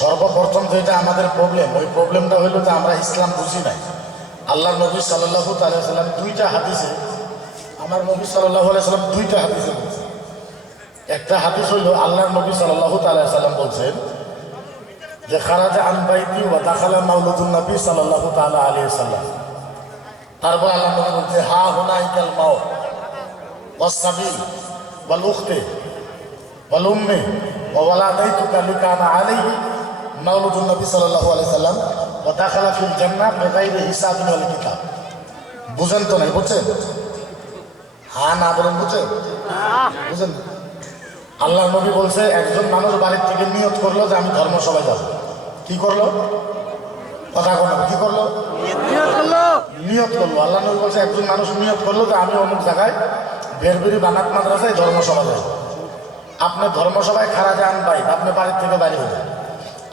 সর্বপ্রথম যেটা আমাদের প্রবলেম, ওই প্রবলেমটা হইল যে আমরা ইসলাম বুঝি নাই। আল্লাহ নবী সাল্লাল্লাহু আলাইহি সাল্লাম দুইটা হাদিসে, আমার নবী সাল্লাল্লাহু আলাইহি সাল্লাম দুইটা হাদিসে বলছেন। একটা হাদিস হইল আল্লাহ নবী সাল্লাল্লাহু আলাইহি সাল্লাম বলছেন যে খারাজা আন বাইতি ওয়া দাখালা মাওলুদুন নবী সাল্লাল্লাহু তাআলা আলাইহি সাল্লাম। তারপর আল্লাহ নবী বলছে হা হুনাইকাল মাউত ওয়াস সাবিল ওয়াল উখতি ওয়াল উম্মি ওয়া ওয়ালাদাইতুকা লিকানা আলাইহি মাওলুদুন নবী সাল্লাল্লাহু আলাইহি সাল্লাম ওয়া দাখালা ফিল জান্নাহ বিগাইরি হিসাবিন ওয়াল কিতাব। বুঝেন তো নাই? বুঝছেন? হ্যাঁ না বলেন বুঝছেন? বুঝেন? আল্লাহ নবী বলছে একজন মানুষ বাড়ির থেকে নিয়ত করলো যে আমি ধর্মসভায় যাব। কি করলো? কথা কোনো কি করলো? নিয়ত করলো। আল্লাহ নবী বলছে একজন মানুষ নিয়ত করলো যে আমি অমুক জায়গায় বেরবেরি বানাত মাদ্রাসায় ধর্মসভা যাব। আপনি ধর্মসভায় খারা যান ভাই, আপনি বাড়ির থেকে বাইরে হয়ে যান।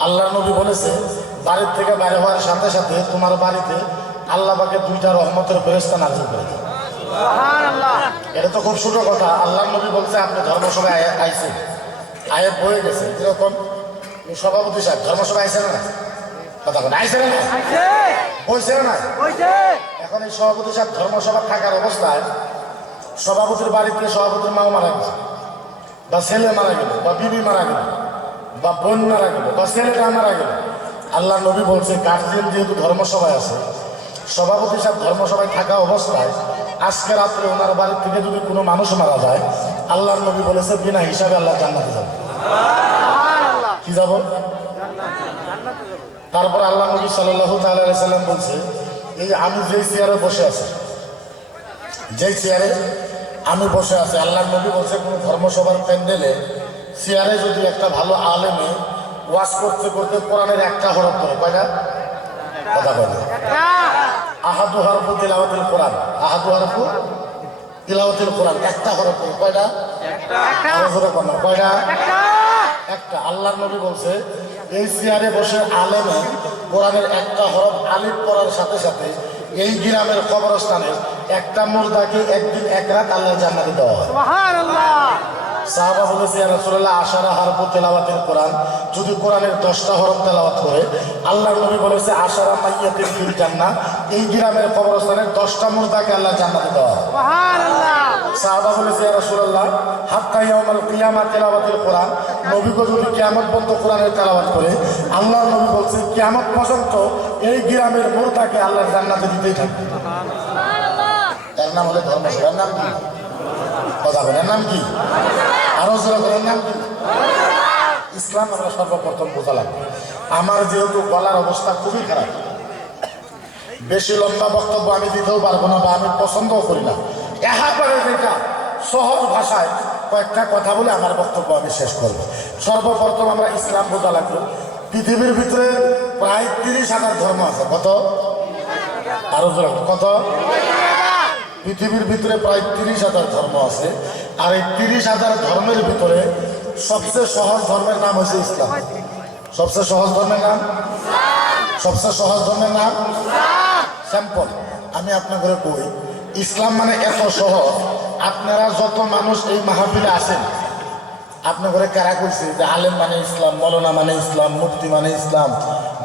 আল্লাহ নবী বলেছে বাড়ির থেকে বাইরে হওয়ার সাথে সাথে তোমার বাড়িতে আল্লাহ পাকে দুইটা রহমতের ফেরেশতা নাযিল করে দেয়। এটা তো খুব ছোট কথা। আল্লাহ নবী বলছে আপনি ধর্মসভায় আইছেন, আয়ে বয়ে গেছে। যেরকম সভাপতি সাহেব ধর্মসভায় আইসে না, কথা বলে আইসে না, বইছে না। এখন এই সভাপতি সাহেব ধর্মসভা থাকার অবস্থায় সভাপতির বাড়িতে সভাপতির মাও মারা গেছে, বা ছেলে মারা গেল, বা বিবি মারা গেল, বা বোন মারা গেল, বা ছেলেটা মারা গেল। আল্লাহ নবী বলছে গার্জিয়ান যেহেতু ধর্মসভায় আছে, সভাপতি সাহেব ধর্মসভায় থাকা অবস্থায় আজকে রাত্রে ওনার বাড়ির থেকে যদি কোনো মানুষ মারা যায়, আল্লাহর নবী বলেছে বিনা হিসাবে আল্লাহ জান্নাতে যাবে। কি যাব? তারপর আল্লাহ নবী সাল্লাল্লাহু আলাইহি সাল্লাম বলছে এই আমি যেই চেয়ারে বসে আছি, যেই চেয়ারে আমি বসে আছি, আল্লাহর নবী বলছে কোনো ধর্মসভার প্যান্ডেলে চেয়ারে যদি একটা ভালো আলেমে ওয়াজ করতে করতে কোরআনের একটা হরফ করে, কয়টা কথা বলে আহাদু হরফু তিলাওয়াতুল কোরআন, আহাদু হরফু তিলাওয়াতুল কোরআন, একটা হরফ করে কয়টা? কয়টা? একটা। আল্লাহর নবী বলছে এই চেয়ারে বসে আলেমে কোরআনের একটা হরফ আলিফ পড়ার সাথে সাথে এই গ্রামের কবরস্থানে একটা মুর্দাকে একদিন এক রাত আল্লাহর জান্নাতে দেওয়া হয়। সাহাবা বলেছে ইয়া রাসূলুল্লাহ আশারা হরফ তিলাওয়াতুল কোরআন, যদি কোরআনের 10টা হরফ তেলাওয়াত করে, আল্লাহর নবী বলেছে আশারা মাইয়াতিন ফিল জান্নাহ, এই গ্রামের কবরস্থানের 10টা মুর্দাকে আল্লাহ জান্নাতে দেওয়া হয়। সুবহানাল্লাহ। সাহাবা বলেছে ইয়া রাসূলুল্লাহ হাত্তা ইয়াউমাল কিয়ামা তিলাওয়াতুল কোরআন, নবী গো যদি কিয়ামত পর্যন্ত কোরআনের তেলাওয়াত করে, আল্লাহর নবী বলছে কিয়ামত পর্যন্ত এই গ্রামের মুর্দাকে আল্লাহর জান্নাতে দিতেই থাকবে। সুবহানাল্লাহ। এর নাম হলো ধর্মসভার নাম কি? কথা বলেন নাম কি? আরো জোরে বলেন নাম কি? ইসলাম আমরা সর্বপ্রথম বোঝালাম। আমার যেহেতু গলার অবস্থা খুবই খারাপ, বেশি লম্বা বক্তব্য আমি দিতেও পারবো না, বা আমি পছন্দও করি না। একেবারে যেটা সহজ ভাষায় কয়েকটা কথা বলে আমার বক্তব্য আমি শেষ করবো। সর্বপ্রথম আমরা ইসলাম বোঝা লাগলো। পৃথিবীর ভিতরে প্রায় 30,000 ধর্ম আছে। কত? আরো জোরে কত? পৃথিবীর ভিতরে প্রায় 30,000 ধর্ম আছে। আর এই 30,000 ধর্মের ভিতরে সবচেয়ে সহজ ধর্মের নাম হচ্ছে ইসলাম। সবচেয়ে সহজ ধর্মের নাম? সবচেয়ে সহজ ধর্মের নাম স্যাম্পল। আমি আপনাদের কই ইসলাম মানে এত সহজ। আপনারা যত মানুষ এই মাহফিলে আছেন, আপনার ঘরে কারা কইছে যে আলেম মানে ইসলাম, মৌলানা মানে ইসলাম, মুফতি মানে ইসলাম,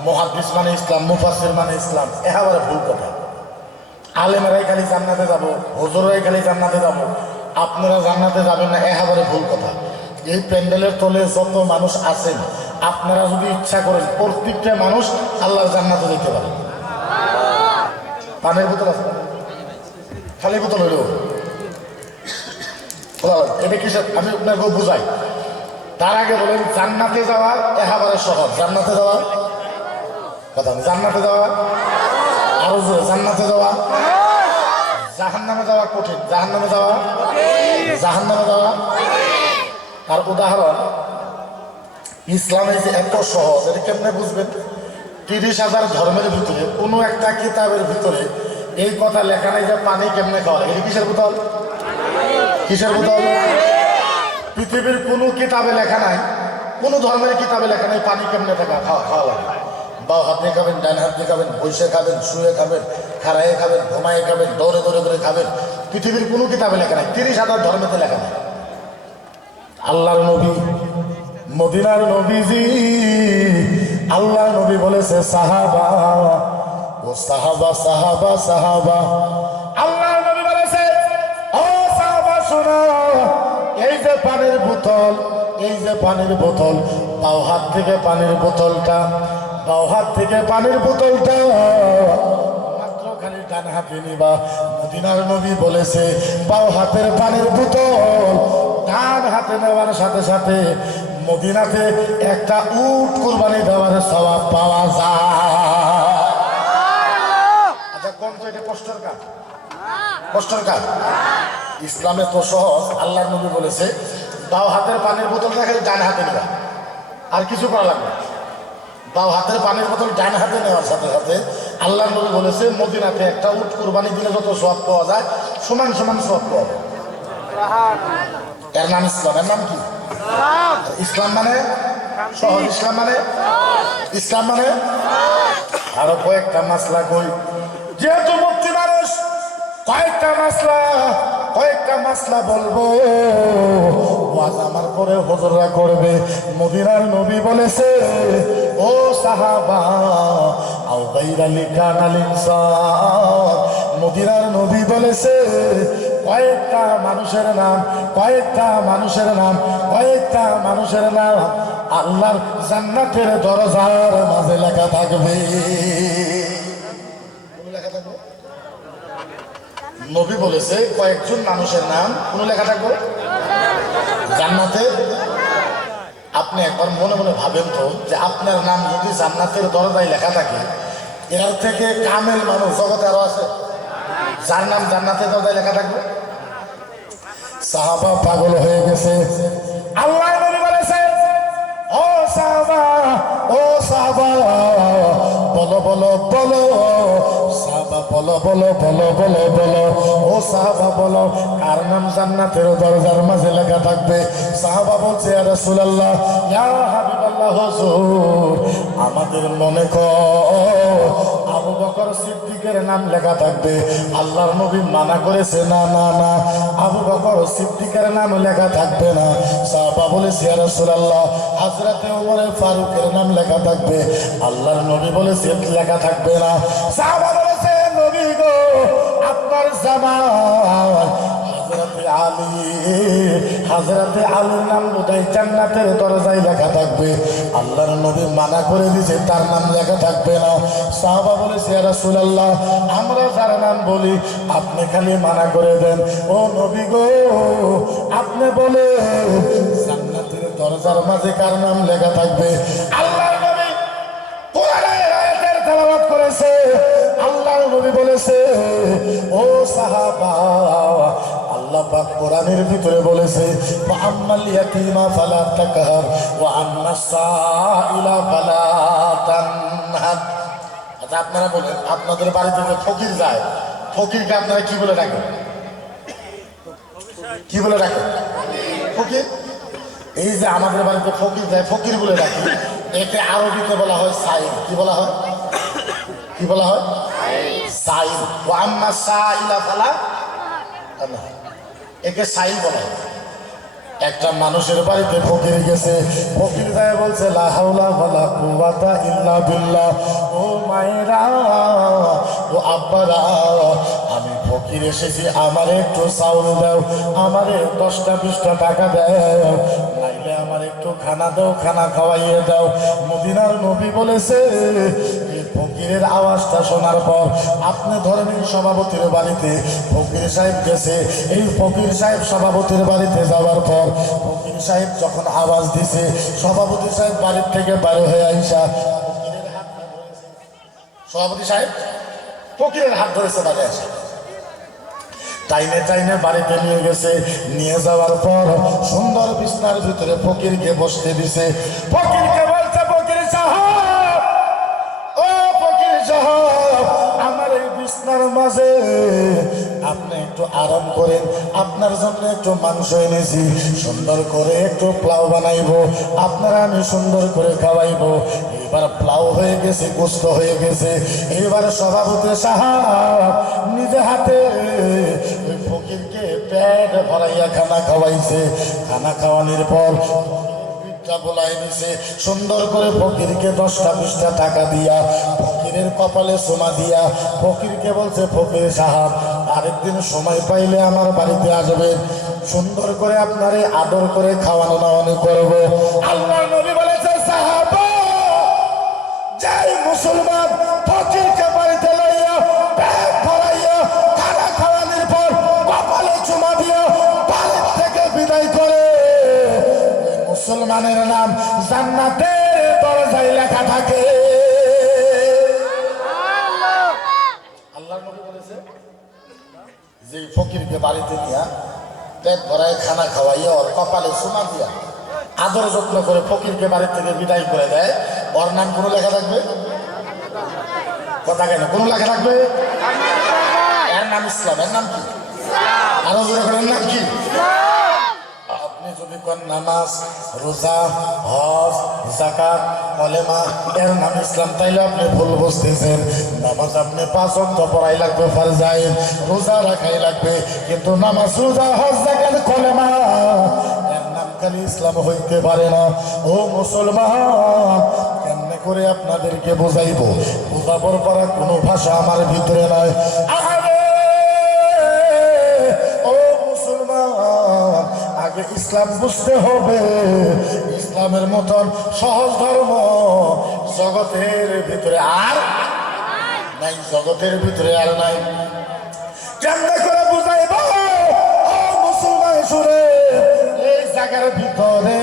মুহাদ্দিস মানে ইসলাম, মুফাসসির মানে ইসলাম? একেবারে ভুল কথা। আলেমেরাই খালি জান্নাতে যাব, হুজুরাই খালি জান্নাতে যাব, আপনারা জান্নাতে যাবেন না, একেবারে ভুল কথা। এই প্যান্ডেলের তলে যত মানুষ আছেন, আপনারা যদি ইচ্ছা করেন প্রত্যেকটা মানুষ আল্লাহর জান্নাতে যেতে পারে। পানির বোতল আছে? খালি বোতল হইল এটা কিসের? আমি আপনাকে বুঝাই। তার আগে বলেন জান্নাতে যাওয়া একেবারে সহজ। জান্নাতে যাওয়া কথা, জান্নাতে যাওয়া আরো জোরে, জান্নাতে যাওয়া। জাহান্নামে যাওয়া কঠিন। জাহান্নামে যাওয়া, জাহান্নামে যাওয়া। আর উদাহরণ ইসলামে যে এত সহজ, এটা কেমনে বুঝবেন? 30,000 ধর্মের ভিতরে কোনো একটা কিতাবের ভিতরে এই কথা লেখা নাই যে পানি কেমনে খাওয়া লাগে। এটা কিসের বোতল? কিসের বোতল? পৃথিবীর কোনো কিতাবে লেখা নাই, কোনো ধর্মের কিতাবে লেখা নাই পানি কেমনে খাওয়া লাগে। বাও হাত দিয়ে খাবেন, ডান হাত দিয়ে খাবেন, বসে খাবেন, শুয়ে খাবেন, খাড়াইয়ে খাবেন, ঘুমাইয়ে খাবেন, দৌড়ে দৌড়ে করে খাবেন। পৃথিবীর কোনো কিতাবে লেখা নাই, 30,000 ধর্মেতে লেখা নাই। আল্লাহর নবী মদিনার নবীজি বলতেছে সাহাবা, ও সাহাবা সাহাবা সাহাবা, আল্লাহ নবী বলেছে ও সাহাবা শোনো, এই যে পানির বোতল, এই যে পানির বোতল, বাও হাত থেকে পানির বোতলটা, বাও হাত থেকে পানির বোতলটা মাত্র খালি ডান হাতে নিবা। মদিনার নবী বলেছে বাও হাতের পানির বোতল ডান হাতে নেওয়ার সাথে সাথে মদিনাতে একটা উট কুরবানি দেওয়ার সওয়াব পাওয়া যায়। আচ্ছা কোন তো এটা কষ্টের কাজ? কষ্টের কাজ? ইসলামে তো সহজ। আল্লাহর নবী বলেছে বাও হাতের পানির বোতল দেখে ডান হাতে নেওয়া, আর কিছু করা লাগবে। বাও হাতের পানির বোতল ডান হাতে নেওয়ার সাথে সাথে আল্লাহর নবী বলেছে মদিনাতে একটা উট কুরবানি দিলে যত সওয়াব পাওয়া যায় সমান সমান সওয়াব পাওয়া যায়। এর নাম ইসলাম। এর নাম কি? ইসলাম মানে সহজ। ইসলাম মানে ইসলাম মানে আরো কয়েকটা মাসলা কই, যেহেতু মুক্তি মানুষ কয়েকটা মাসলা বলবো, ওয়াজ আমার পরে হুজুররা করবে। মদিনার নবী বলেছে ও সাহাবা আও গায়রা লিকানাল ইনসান, মদিনার নবী বলেছে কয়েকটা মানুষের নাম, কয়েকটা মানুষের নাম, কয়েকটা মানুষের নাম আল্লাহর জান্নাতের দরজার মাঝে লেখা থাকবে। নবী বলেছে কয়েকজন মানুষের নাম কোন লেখা থাকবে জান্নাতে। আপনি একবার মনে মনে ভাবেন তো যে আপনার নাম যদি জান্নাতের দরজায় লেখা থাকে, এর থেকে কামেল মানুষ জগতে আরো আছে যার নাম জান্নাতের দরজায় লেখা থাকবে? সাহাবা পাগল হয়ে গেছে। আল্লাহ নবী বলেছে ও সাহাবা, ও সাহাবা বলো বলো বলো, সাহাবা বলো বলো বলো বলো বলো, ও সাহাবা বলো কার নাম জান্নাতের দরজার মাঝে লেখা থাকবে? সাহাবা বলছে ইয়া রাসূলুল্লাহ, ইয়া হাবিবাল্লাহ, হুজুর আমাদের মনে কর আবু বকর সিদ্দিকের নাম লেখা থাকবে। আল্লাহর নবী মানা করেছে না না না, আবু বকর সিদ্দিকের নাম লেখা থাকবে না। সাহাবা বলেছে ইয়া রাসূলুল্লাহ, হযরতে ওমর ফারুকের নাম লেখা থাকবে। আল্লাহর নবী বলেছে লেখা থাকবে না। সাহাবা বলেছে নবী গো আপনার জামাই হযরতে আলীর নাম বোধহয় জান্নাতের দরজায় লেখা থাকবে। আল্লাহর নবী মানা করে দিয়েছে তার নাম লেখা থাকবে না। সাহাবা বলেছে ইয়া রাসূলুল্লাহ, আমরা যার নাম বলি আপনি খালি মানা করে দেন। ও নবী গো আপনি বলে জান্নাতের দরজার মাঝে কার নাম লেখা থাকবে? আল্লাহর নবী কোরআনের আয়াতের তেলাওয়াত করেছে। আল্লাহর নবী বলেছে ও সাহাবা, আল্লাহ পাক কোরআনের ভিতরে বলেছে ওয়া আম্মাল ইয়াতীমা ফালা তাকহার ওয়া আম্মাস সাইলা ফালা তানহার। আচ্ছা আপনারা বলেন আপনাদের বাড়িতে যে ফকির যায়, ফকিরকে আপনারা কি বলে ডাকেন? কি বলে ডাকেন? ফকির। এই যে আমাদের বাড়িতে ফকির যায় ফকির বলে ডাকি, একে আরবিতে বলা হয় সাইল। কি বলা হয়? কি বলা হয়? সাইল। ওয়া আম্মাস সাইলা ফালা তানহার, একে সাইল বলা হয়। একটা মানুষের বাড়িতে ফকির গেছে, ফকির যায় বলছে লা হাওলা ওয়ালা কুওয়াতা ইল্লা বিল্লাহ, ও মায়েরা ও আব্বারা আমি ফকির এসেছি, আমারে একটু চাউল দাও, আমারে 10-20 টাকা দাও, নাইলে আমার একটু খানা দাও, খানা খাওয়াইয়ে দাও। মদিনার নবী বলেছে ফকিরের আওয়াজটা শোনার পর আপনি ধর্মের সভাপতির বাড়িতে ফকির সাহেব গেছে, এই ফকির সাহেব সভাপতির বাড়িতে যাওয়ার পর ফকির সাহেব যখন আওয়াজ দিছে সভাপতি সাহেব বাড়ির থেকে বাইরে হয়ে আইসা ফকিরের হাত ধরেছে। সভাপতি সাহেব ফকিরের হাত ধরেছে বাড়ি আসে, টাইনে টাইনে বাড়িতে নিয়ে গেছে। নিয়ে যাওয়ার পর সুন্দর বিছনার ভিতরে ফকিরকে বসতে দিছে। ফকিরকে বলছে ফকির সাহেব, ও ফকির সাহেব আমার এই বিছনার মাঝে আপনি একটু আরাম করেন, আপনার জন্য একটু মাংস এনেছি, সুন্দর করে একটু পোলাও বানাইবো, আপনারা আমি সুন্দর করে খাওয়াইবো। এবার পোলাও হয়ে গেছে, গোস্ত হয়ে গেছে। এবার সভাপতি সাহেব নিজে হাতে ওই ফকিরকে পেট ভরাইয়া খানা খাওয়াইছে। খানা খাওয়ানোর পর মুখটা বোলাই নিছে, সুন্দর করে ফকিরকে 10-20 টাকা দিয়া ফকিরের কপালে সোমা দিয়া ফকিরকে বলছে, ফকির সাহেব আরেকদিন সময় পাইলে আমার বাড়িতে আসবেন, সুন্দর করে আপনারে আদর করে খাওয়ানো দাওয়ানো করবো। আল্লাহর নবী বলেছে, সাহাবা যাই মুসলমান ফকিরকে বাড়িতে লইয়া পেট ভরাইয়া খানা খাওয়ানোর পর কপালে চুমা দিয়া বাড়ির থেকে বিদায় করে, মুসলমানের নাম জান্নাতের দরজায় লেখা থাকে। আল্লাহর নবী বলেছে যে ফকিরকে বাড়িতে নিয়া পেট ভরায় খানা খাওয়াইয়া ওর কপালে চুমা দিয়া আদর যত্ন করে ফকিরকে বাড়ির থেকে বিদায় করে দেয়, ওর নাম কোনো লেখা থাকবে? কথা কেন কোনো লেখা থাকবে? এর নাম ইসলাম। এর নাম কি? আরো জোরে করে এর নাম কি? আপনি যদি কোন নামাজ, রোজা, হজ, যাকাত, কলেমা এর নাম ইসলাম, তাইলে আপনি ভুল বুঝতেছেন। নামাজ আপনি 5 ওয়াক্ত পড়াই লাগবে, ফরজ আইন, রোজা রাখাই লাগবে, কিন্তু নামাজ, রোজা, হজ, যাকাত, কলেমা এর নাম খালি ইসলাম হইতে পারে না। ও মুসলমান, কেমনে করে আপনাদেরকে বোঝাইবো? বোঝাবার পরা কোনো ভাষা আমার ভিতরে নাই। ও মুসলমান, আগে ইসলাম বুঝতে হবে। ইসলামের মতন সহজ ধর্ম জগতের ভিতরে আর নাই, জগতের ভিতরে আর নাই। কেমনে করে বুঝাইব? ও মুসলমান শুনে, এই জায়গার ভিতরে,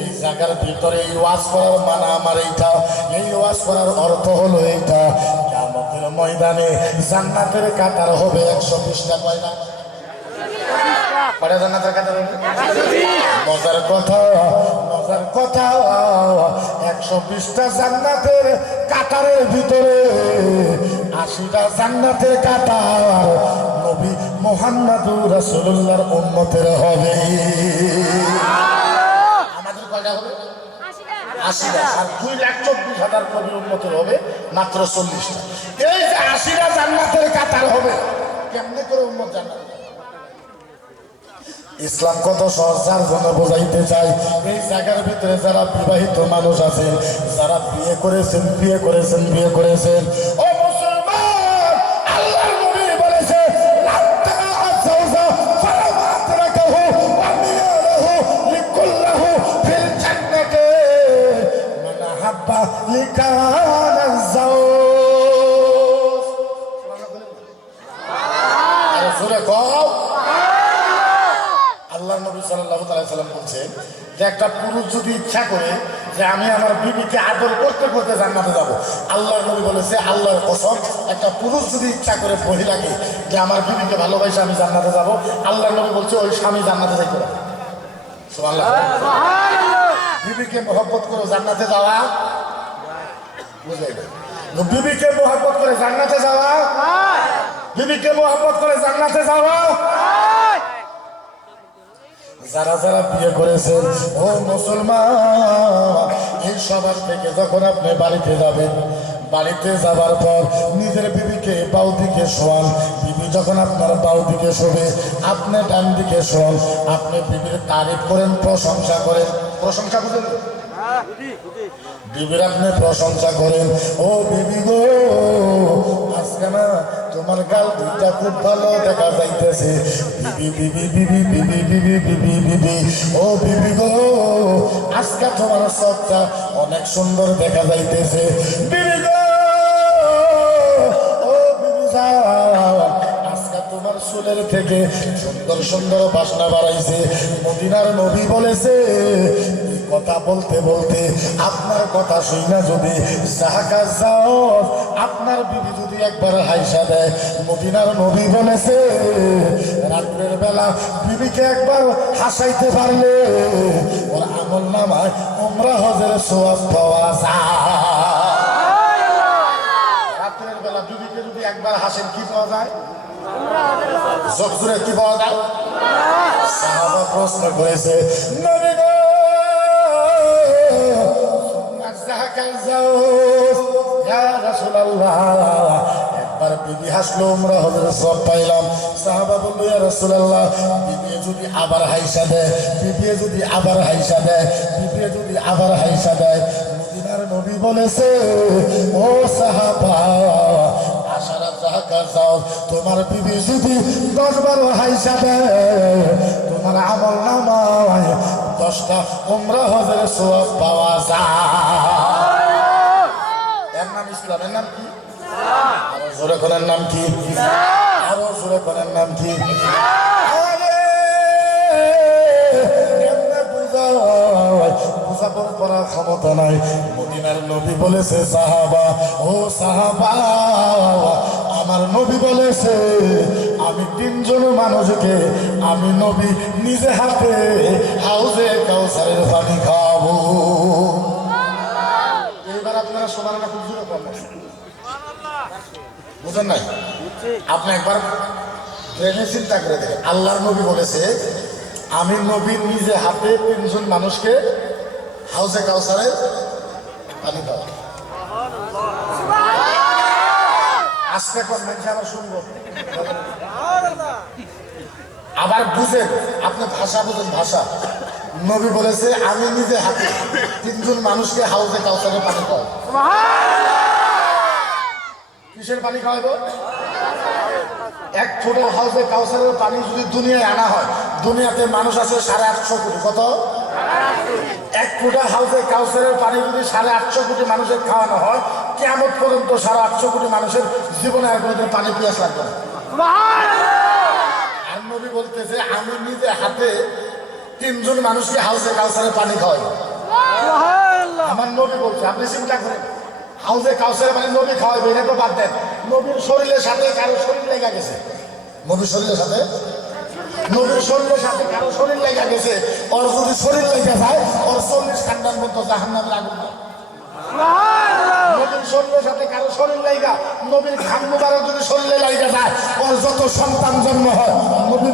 এই জায়গার ভিতরে এই ওয়াজ করার মানা আমার এইটা, এই ওয়াজ করার অর্থ হলো এইটা, কিয়ামতের ময়দানে জান্নাতের কাতার হবে 120টা। কয়টা? কয়টা জান্নাতের কাতার হবে? মজার কথা, মজার কথা, 120টা জান্নাতের কাতারের ভিতরে 80টা জান্নাতের কাতার নবী মুহাম্মদুর রাসূলুল্লাহর উম্মতের হবে। আমাদের কয়টা হবে? 80টা। আর 2,24,000 নবীর উম্মতের হবে মাত্র 40টা। এই যে 80টা জান্নাতের কাতার হবে, কেমনে করে উম্মত জান্নাত? ইসলাম কত সহজ, যার জন্য বোঝাইতে চাই। এই জায়গার ভিতরে যারা বিবাহিত মানুষ আছেন, যারা বিয়ে করেছেন, ও মুসলমান, আল্লাহর নবী বলেছে, লাত্তা আযাওজা ফালামা তারাকাহু ওয়া মিয়ালাহু লিকুল্লাহু ফিল জান্নাতি মান হাব্বা লিকানা যাওজ। সুবহানাল্লাহ। সুরে কও। আল্লাহ নবী সাল্লাল্লাহু আলাইহি সাল্লাম বলছেন যে একটা পুরুষ যদি ইচ্ছা করে যে আমি আমার বিবিকে আদর করতে করতে জান্নাতে যাব, আল্লাহর নবী বলেছে, আল্লাহর কসম, একটা পুরুষ যদি ইচ্ছা করে মহিলাকে যে আমার বিবিকে ভালোবাসে আমি জান্নাতে যাব, আল্লাহর নবী বলছে ওই স্বামী জান্নাতে যাইতে পারে। সুবহানাল্লাহ। বিবিকে মহব্বত করে জান্নাতে যাওয়া, বুঝলেন? বিবিকে মহব্বত করে জান্নাতে যাওয়া, বিবিকে মহব্বত করে জান্নাতে যাওয়া। যারা যারা বিয়ে করেছেন, ও মুসলমান, এই সবার থেকে যখন আপনি বাড়িতে যাবেন, বাড়িতে যাবার পর নিজের বিবিকে বাউ দিকে শোয়ান। বিবি যখন আপনার বাউ দিকে শোবে, আপনি ডান দিকে শোন। আপনি বিবির তারিফ করেন, প্রশংসা করেন। প্রশংসা করেন, বিবির আপনি প্রশংসা করেন। ও বিবি গো, আজকে না তোমার গাল দুইটা খুব ভালো দেখা যাইতেছে। বিবি বিবি বিবি বিবি বিবি বিবি বিবি, ও বিবি গো, আজকে তোমার চোখটা অনেক সুন্দর দেখা যাইতেছে। বিবি গো, ও বিবি যাও, আজকে তোমার চুলের থেকে সুন্দর সুন্দর বাসনা বাড়াইছে। মদিনার নবী বলেছে, কথা বলতে বলতে আপনার কথা শুইনা যদি জাহাকা যাও, আপনার বিবি যদি একবার হাইসা দেয়, মদিনার নবী বলেছে, রাত্রের বেলা বিবিকে একবার হাসাইতে পারলে ওর আমল নামায় উমরা হজের সওয়াব পাওয়া যায়। রাত্রের বেলা বিবিকে যদি একবার হাসেন, কি পাওয়া যায়? জোরে কি পাওয়া যায়? সাহাবা প্রশ্ন করেছে, নবী গো, আমার বিবি হাসলো উমরা হজের সব পাইলাম। সাহাবা বলল ইয়া রাসূলুল্লাহ, বিবি যদি আবার হাইসা দেয়, বিবি যদি আবার হাইসা দেয়, বিবি যদি আবার হাইসা দেয়, মদিনার নবী বলেছে ও সাহাবা আশারা জাহাকা যাও, তোমার বিবি যদি 10-12 হাইসা দেয় তোমার আমল নামায় 10টা উমরা হজের সওয়াব পাওয়া যায়। এর নাম ইসলাম। এর নাম কি? আরো জোরে করেন নাম কি? আরো জোরে করেন নাম কি? বুঝাপন করার ক্ষমতা নাই। মদিনার নবী বলেছে সাহাবা ও সাহাবা আমার নবী বলেছে আমি 3 জন মানুষকে আমি নবী নিজে হাতে হাউজে কাউসারের পানি খাওয়াবো। এইবার আপনারা সুবহানাল্লাহ খুব জোরে বলবেন, বুঝেন নাই? আপনি একবার ব্রেনে চিন্তা করে দেখেন, আল্লাহর নবী বলেছে আমি নবী নিজে হাতে 3 জন মানুষকে হাউজে কাউসারের পানি খাওয়াবো। আজকে মানুষ আবার শুনবো, আবার বুঝেন, আপনি ভাষা বুঝেন ভাষা। নবী বলেছে আমি নিজে হাতে 3 জন মানুষকে হাউজে কাউসারের পানি খাওয়াবো। কিসের পানি খাওয়াবো? 1 ফুট হাউজে কাউসারের পানি যদি দুনিয়ায় আনা হয়, দুনিয়াতে মানুষ আছে 850 কোটি। কত? 1 ফুট হাউজে কাউসারের পানি যদি 850 কোটি মানুষের খাওয়ানো হয়, কিয়ামত পর্যন্ত 850 কোটি মানুষের জীবনে আর কোনোদিন পানি পিয়াস লাগবে না। আর নবী বলতেছে আমি নিজে হাতে 3 জন মানুষকে হাউজে কাউসারের পানি খাওয়াবো। আমার নবী বলছে, আপনি চিন্তা করেন হাউজে কাউসারের পানি নবী খাওয়াবে, এটা তো বাদ দেন, নবীর শরীরের সাথে কারো শরীর লেগে গেছে, নবীর শরীরের সাথে কারো শরীর লেগে গেছে, ওর যদি শরীর লেগে যায় ওর 40 খান্ডার মতো জাহান্নামের আগুন। নবীর শরীরের সাথে কারো শরীর লাগা, নবীর খান মুবারক যদি শরীরে লাগা যায় ওর যত সন্তান জন্ম হয়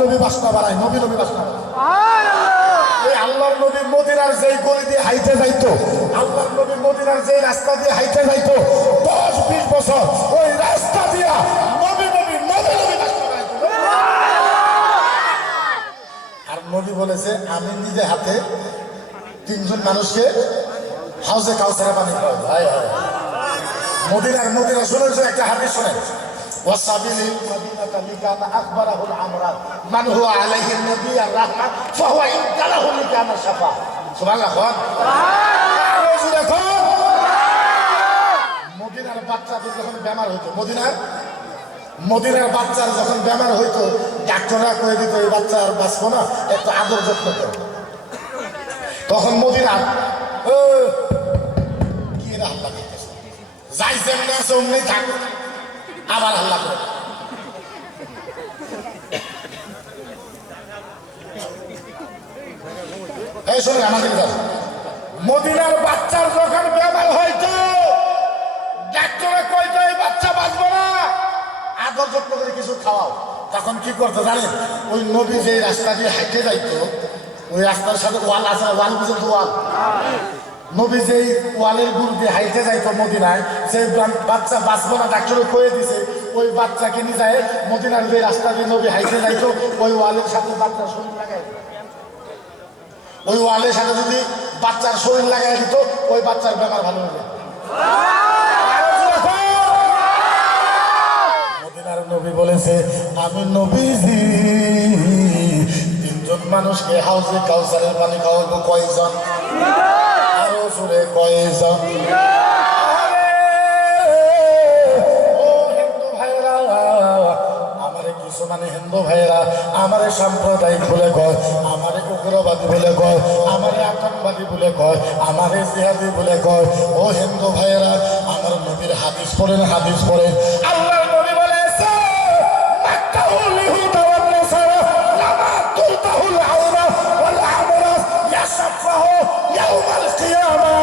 নবী বাসনা বাড়ায়, নবী বাসনা বাড়ায়। এই আল্লাহর নবী মদিনার যেই গলি দিয়ে হাইটে যাইতো, আল্লাহর নবী মদিনার যেই রাস্তা দিয়ে হাইটে যাইতো 10-20 বছর ওই রাস্তা দিয়া নবী বাসনা বাড়াইতো। আর নবী বলেছে আমি নিজে হাতে 3 জন মানুষকে হাউজে কাউসারের পানি খাওয়াবো। মদিনার শুনেছে একটা হাদিস শোনেন, ওয়াসাবিলিল মাদিনাতা লিকানা আকবারাহুল আমরান মান হুয়া আলাইহি নবী আর রাহমা ফাহুয়া ইনকালাহু লিকানা শাফা। সুবহানাল্লাহ। মদিনার বাচ্চাদের যখন বেমার হইতো, মদিনার বাচ্চার যখন বেমার হইতো ডাক্তাররা কয়ে দিত এই বাচ্চা আর বাঁচবো না, একটু আদর যত্ন করো। তখন মদিনার কি আল্লাহ করতেছে, যাই যেমনি আছে অমনি থাক, আবার আল্লাহ করে। এই শোনেন আমাদের মদিনার বাচ্চার যখন বেমার হইতো ডাক্তারে কইতো এই বাচ্চা বাঁচবো না, আদর যত্ন করে কিছু খাওয়াও। তখন কি করতো জানেন, ওই নবী যে রাস্তা দিয়ে হাঁটে যাইতো ওই রাস্তার সাথে ওয়াল আছে, ওয়াল বুঝে তো ওয়াল, নবী যেই ওয়ালের গুড় দিয়ে হাইটে যাইতো মদিনায়, সেই বাচ্চা বাঁচবো না ডাক্তারে কয়ে দিছে, ওই বাচ্চাকে নিয়ে যায় মদিনার যে রাস্তা দিয়ে নবী হাইটে যাইতো ওই ওয়ালের সাথে বাচ্চার শরীর লাগাই, ওই ওয়ালের সাথে যদি বাচ্চার শরীর লাগাই দিত ওই বাচ্চার বেমার ভালো হয়ে যায়। মদিনার নবী বলেছে আমি নবীজি 3 জন মানুষকে হাউজে কাউসারের পানি খাওয়াবো। কয়জন? আরো জোরে কয়জন? ও হিন্দু ভাইরা, আমারে কিছু মানে হিন্দু ভাইরা আমারে সাম্প্রদায়িক বলে কয়, আমারে উগ্রবাদী বলে কয়, আমারে আতঙ্কবাদী বলে কয়, আমারে জিহাদি বলে কয়। ও হিন্দু ভাইরা আমার নবীর হাদিস পড়েন, হাদিস পড়েন। আল্লাহর নবী বলেছে মাক্কাহুল ইহুদা ওয়ান নাসারা লামা তুলতাহুল আওরা ওয়াল আমরাস ইয়াশফাহু ইয়াউমাল কিয়ামা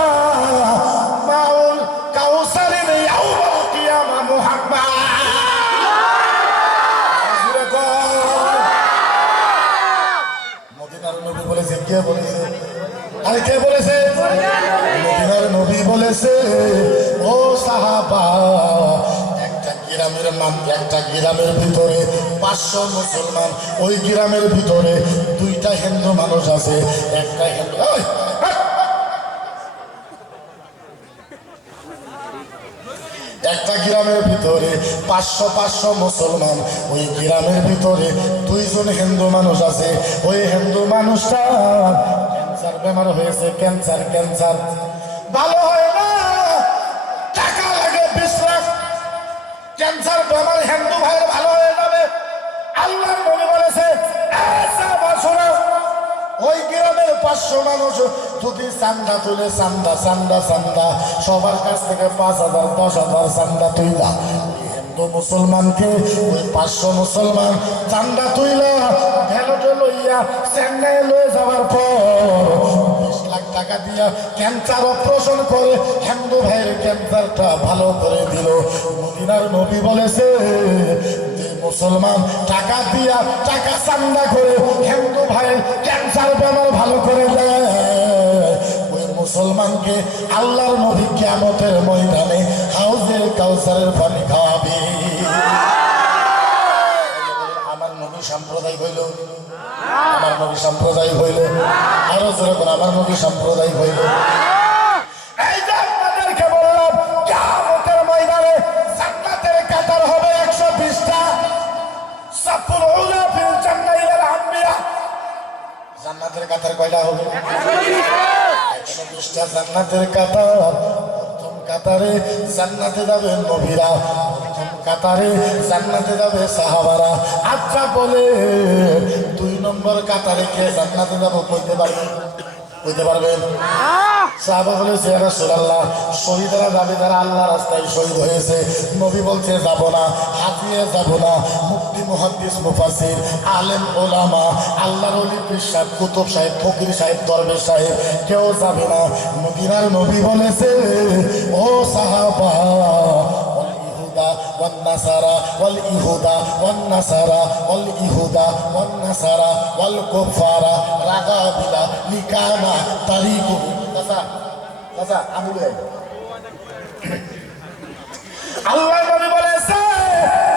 মাউল কাউসারিন ইয়াউমাল কিয়ামা মুহাব্বা। মদিনার নবী বলেছে, কে বলেছে? আরে কে বলেছে? মদিনার নবী বলেছে ও সাহাবা একটা একটা গ্রামের ভিতরে 500 মুসলমান, ওই গ্রামের ভিতরে 2টা হিন্দু মানুষ আছে। একটা হিন্দু, একটা গ্রামের ভিতরে 500 মুসলমান, ওই গ্রামের ভিতরে 2 জন হিন্দু মানুষ আছে। ওই হিন্দু মানুষটা ক্যান্সার বেমার হয়েছে। ক্যান্সার ভালো হয় না, টাকা লাগে 20 লাখ। ক্যান্সার বেমার হিন্দু ভাইয়ের ভালো হয়ে যাবে। আল্লাহর নবী বলেছে ওই গ্রামের 500 মানুষ যদি চান্দা তুলে, চান্দা সবার কাছ থেকে 5,000 10,000 চান্দা তুইলা, হিন্দু মুসলমানকে ওই 500 মুসলমান চান্দা তুইলা ভ্যালুটে লইয়া চেন্নাই লয়ে যাওয়ার পর 20 লাখ টাকা দিয়া ক্যান্সার অপারেশন করে হিন্দু ভাইয়ের ক্যান্সারটা ভালো করে দিল। মদিনার নবী বলেছে মুসলমান টাকা দিয়া, টাকা চান্দা করে হিন্দু ভাইয়ের ক্যান্সার বেমার ভালো করে দেয়, ওই মুসলমানকে আল্লাহর নবী কিয়ামতের ময়দানে হাউজে কাউসারের পানি খাওয়াবে। আমার নবী সাম্প্রদায়িক হইল, আমার নবী সাম্প্রদায়িক হইল, আরো জোরে করে আমার নবী সাম্প্রদায়িক হইল। এই যে আপনাদেরকে বললাম কিয়ামতের ময়দানে জান্নাতের কাতার হবে 120টা। সাফুল উলা ফিল জান্নাতিল আম্বিয়া, জান্নাতের কাতার কয়টা হবে? 120টা জান্নাতের কাতার। প্রথম কাতারে জান্নাতে যাবে নবীরা, প্রথম কাতারে জান্নাতে যাবে সাহাবারা। আচ্ছা বলে 2 নম্বর কাতারে কে জান্নাতে যাবো কইতে পারবেন? সাহাবা বলেছে ইয়া রাসূলুল্লাহ, শহীদরা যাবে যারা আল্লাহ রাস্তায় শহীদ হয়েছে। নবী বলছে যাব না, হাজিয়ে যাব না। মুফতি, মুহাদ্দিস, মুফাসসির, আলেম, ওলামা, আল্লাহর ওলি, পীর সাহেব, কুতুব সাহেব, ফকির সাহেব, দরবেশ সাহেব কেউ যাবে না। মদিনার নবী বলেছে ও সাহাবা, والنصارى واليهودا والنصارى واليهودا والنصارى والكفار رغابلا لكانا طريقه কাঁচা আমুলে আল্লাহ নবী বলেছে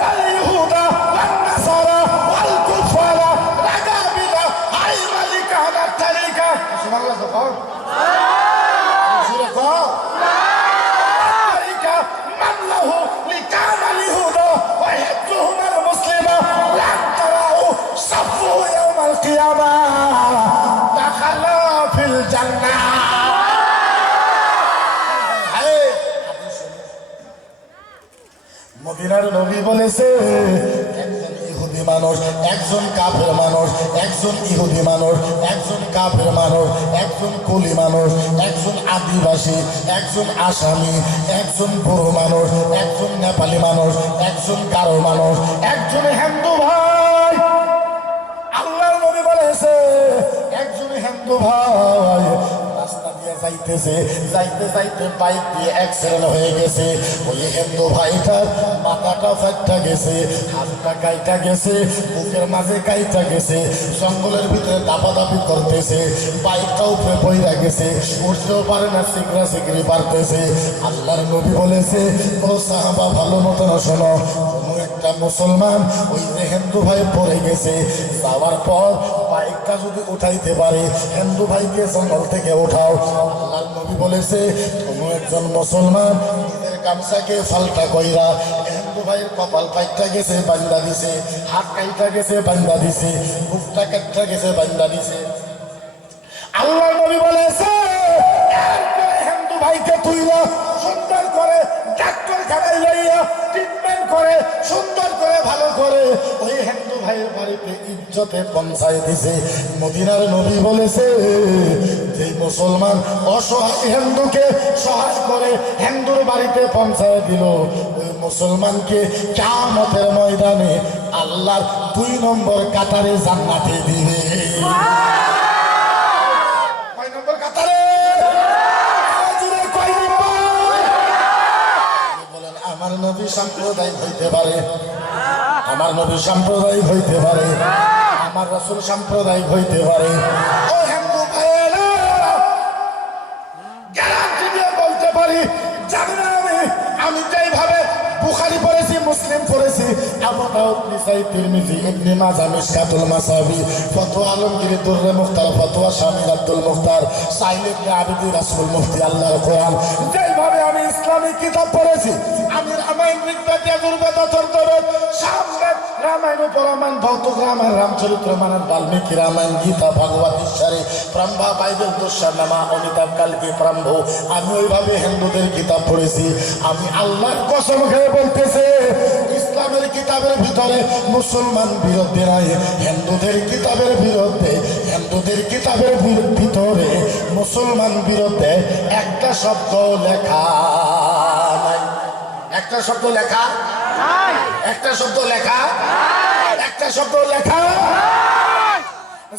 আল-ইহুদা ওয়ান-নাসারা ওয়াল-কুফারা রাগাবিলা আই মালিকানা তারিকা। সুবহানাল্লাহ, কও সুরে কও তারিকা মানলাহু লিকানা আল-ইহুদা ওয়া ইয়াজুহুম আল-মুসলিমা লান তারাউ সাফু ইয়াউমাল কিয়ামাহ দাখালা ফিল জান্নাহ। মদিনার নবী বলেছে একজন ইহুদি মানুষ, একজন কাফের মানুষ, একজন ইহুদি মানুষ, একজন কাফের মানুষ, একজন কুলি মানুষ, একজন আদিবাসী, একজন আসামি, একজন বড়ো মানুষ, একজন নেপালি মানুষ, একজন গারো মানুষ, একজন হিন্দু ভাই। আল্লাহর নবী বলেছে একজন হিন্দু ভাই রাস্তা দিয়ে যাইতেছে, যাইতে যাইতে বাইক দিয়ে অ্যাক্সিডেন্ট হয়ে গেছে। ওই হিন্দু ভাইটার মাথাটা ফাটা গেছে, হাতটা কাইটা গেছে, বুকের মাঝে কাইটা গেছে, জঙ্গলের ভিতরে দাপাদাপি করতেছে, বাইকটা উপরে পইরা গেছে, উঠতেও পারে না, সিকরা সিকরি পারতেছে। আল্লাহর নবী বলেছে ও সাহাবা ভালো মতন শোনো, কোনো একটা মুসলমান ওই যে হিন্দু ভাই পড়ে গেছে, যাওয়ার পর বাইকটা যদি উঠাইতে পারে হিন্দু ভাইকে জঙ্গল থেকে উঠাও। আল্লাহর নবী বলেছে কোনো একজন মুসলমান নিজের গামছাকে ফালটা কইরা হিন্দু ভাইয়ের কপাল কাইটা গেছে বান্দা দিছে, হাত কাইটা গেছে বান্দা দিছে, বুকটা কাইটা গেছে বান্দা দিছে। আল্লাহর নবী বলেছে হিন্দু ভাইকে তুইলা সুন্দর করে ডাক্তারখানায় লইয়া ট্রিটমেন্ট করে সুন্দর করে ভালো করে ওই হিন্দু ভাইয়ের বাড়িতে ইজ্জতে পৌঁছায় দিছে। মদিনার নবী বলেছে যে মুসলমান অসহায় হিন্দুকে সহায় করে হিন্দুর বাড়িতে পৌঁছায় দিল, ওই মুসলমানকে কিয়ামতের ময়দানে আল্লাহর 2 নম্বর কাতারে জান্নাতে দিবে। কয় নম্বর কাতারে? আমার নবী সাম্প্রদায়িক হইতে পারে, আমার নবী সাম্প্রদায়িক হইতে পারে, আমার রাসূল সাম্প্রদায়িক হইতে পারে। ও হিন্দু ভাইয়েরা, গ্যারান্টি দিয়ে বলতে পারি জানি না আমি যেইভাবে বুখারী পড়েছি মুসলিম পড়েছি, আবু দাউদ, নিসাই, তিরমিজি, ইবনে মাজাহ, মিশকাতুল মাসাবি, ফতোয়া আলমগীর, দুররে মুখতার, ফতোয়া শামির আব্দুল মুখতার, সাইল ইবনে আবিদি, রাসূল মুফতি, আল্লাহর কোরআন। যেভাবে আমি ইসলামিক কিতাব পড়েছি, আমি রামায়ণ, ঋগ্বেদ, যজুর্বেদ, অথর্ববেদ, সামবেদ, রামায়ণ, উপরামায়ণ, ভৌতিক রামায়ণ, রামচরিত্র মানস, বাল্মীকি রামায়ণ, গীতা, ভাগবত, ঈশ্বরে, ব্রহ্মা, বাইবেল, দুঃশারনামা, অমিতাভ, কালকি, প্রাম্ভ, আমি ওইভাবে হিন্দুদের কিতাব পড়েছি। আমি আল্লাহর কসম খেয়ে বলতেছে, ইসলামের কিতাবের ভিতরে মুসলমান বিরোধী নাই, হিন্দুদের কিতাবের বিরুদ্ধে, হিন্দুদের কিতাবের ভিতরে মুসলমান বিরুদ্ধে একটা শব্দ লেখা নাই। একটা শব্দ লেখা, একটা শব্দ লেখা, একটা শব্দ লেখা।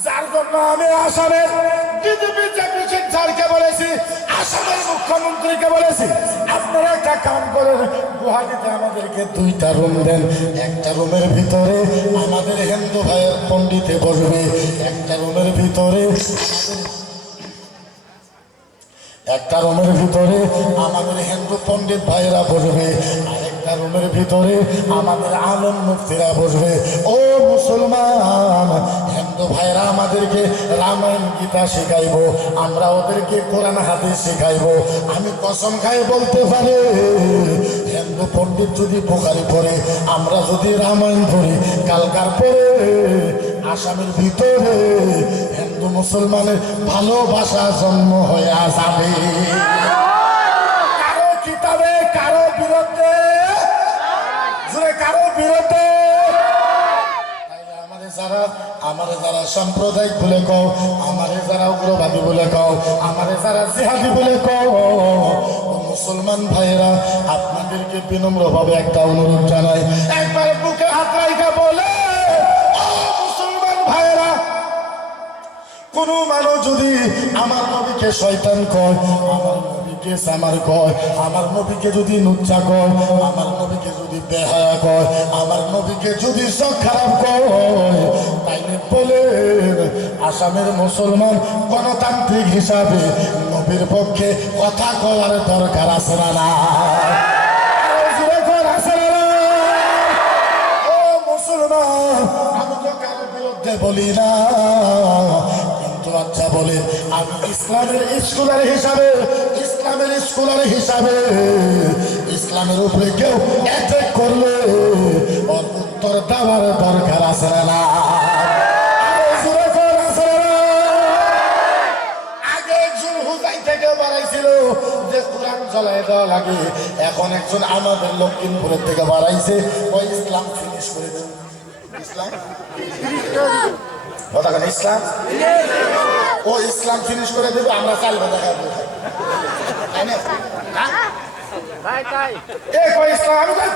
যার জন্য আমি আসামের বিজেপি চেয়ারম্যান স্যারকে বলেছি, আসামের মুখ্যমন্ত্রীকে বলেছি, আপনারা একটা কাম করেন, গুয়াহাটিতে আমাদেরকে 2টা রুম দেন। একটা রুমের ভিতরে আমাদের হিন্দু ভাইয়ের পণ্ডিতে বসবে, একটা রুমের ভিতরে আমাদের হিন্দু পণ্ডিত ভাইয়েরা বসবে, আরেকটা রুমের ভিতরে আমাদের আলেম মুফতিরা বসবে। ও মুসলমান, হিন্দু ভাইরা আমাদেরকে রামায়ণ, গীতা শেখাইবো, আমরা ওদেরকে কোরআন হাদিস শেখাইবো। আমি কসম খাই বলতে পারি, হিন্দু পণ্ডিত যদি বুখারী পড়ে, আমরা যদি রামায়ণ পড়ি, কালকার পরে আসামের ভিতরে হিন্দু মুসলমানের ভালোবাসা জন্ম হয়ে যাবে। কারো কিতাবে, কারো বিরুদ্ধে, কারো বিরুদ্ধে। আমারে যারা সাম্প্রদায়িক বলে কও, আমারে যারা উগ্রবাদী বলে কও, আমারে যারা জিহাদি বলে কও, মুসলমান ভাইয়েরা, আপনাদেরকে বিনম্রভাবে একটা অনুরোধ জানাই, একবার বুকে হাত রাইখা বলে, কোন মানুষ যদি আমার নবীকে শয়তান কয়, আমার নবীকে সামার কয়, আমার নবীকে যদি নুচ্চা কয়, আমার নবীকে যদি বেহায়া কয়, আমার নবীকে যদি চোখ খারাপ কয়, তাইলে বলে আসামের মুসলমান গণতান্ত্রিক হিসাবে নবীর পক্ষে কথা কওয়ার দরকার আছে না? ও মুসলমান, আমি তো কারোর বিরুদ্ধে বলি না, আচ্ছা বলে আমি ইসলামের স্কলার হিসাবে, ইসলামের স্কলার হিসাবে ইসলামের উপরে কেউ অ্যাটাক করলে ওর উত্তর দেওয়ার দরকার আছে না? আগে একজন হুজাই থেকে বাড়াইছিল যে কোরআন জ্বলাই দেওয়া লাগে, এখন একজন আমাদের লক্ষ্মীপুরের থেকে বাড়াইছে ওই ইসলাম ফিনিশ করে দেবে। ইসলাম ইসলাম ও ইসলাম ফিনিশ করে দেবে, আমরা চালবে দেখা দেবো।